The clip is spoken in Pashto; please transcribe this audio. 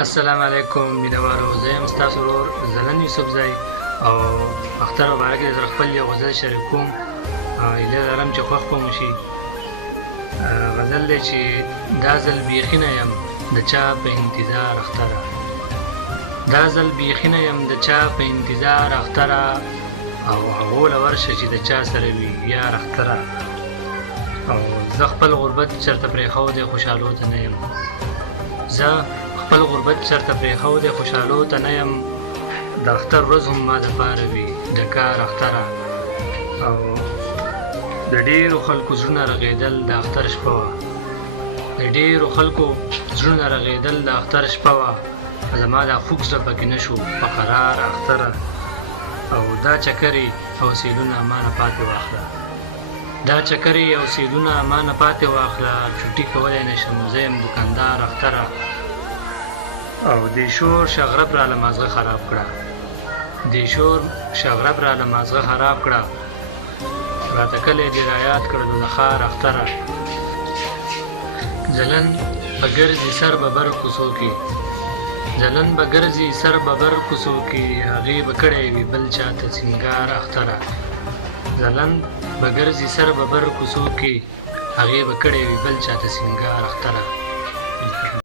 السلام علیکم مینوالو، زه یم ستاسو ورور زلن یوسفزی او اختر مبارک دی. زه خپل یو غزل شریک کوم، هیله لرم چې خوښ به مو شي. غزل دی چې دا ځل بیخي نه یم د چا په انتظار اختره، دا ځل بیخي نه یم د چا په انتظار اختره، او هغو له ورشه چې د چا سره وي یار اختره. او زه خپل غربت چېرته پرېښودی خوشحالو ته نه یم، زه خپل غربت چېرته پرېښودی خوشحالو ته نه یم. د اختر ورځ هم ما دپاره وي د کار اختره، او د ډېرو خلکو زړونه رغېدل د اختر شپه وه، د ډېرو خلکو زړونه رغېدل د اختر شپه وه. زما دا خوږ زړه پکې نه شو په قرار اختره، او دا چکرې او سیلونه ما نه پاتې واخله، دا چکرې او سیلونه ما نه پاتې واخله. چوټي کولی نه شم، زه یم دوکاندار اختره، او دې شور شغرب راله مازغه خراب کړه، دې شور شغرب راله مازغه خراب کړه. راته کلی دې رایاد کړلو د ښار اختره. ځلن به ګرځي سر ببر کوڅو کې، ځلن به ګرځي سر ببر کوڅو کې، هغې به کړی وي بل چاته سینګار اختره. ځلن به ګرځي سر ببر کوڅو کې، هغې به کړی وي بل چاته سینګار اختره.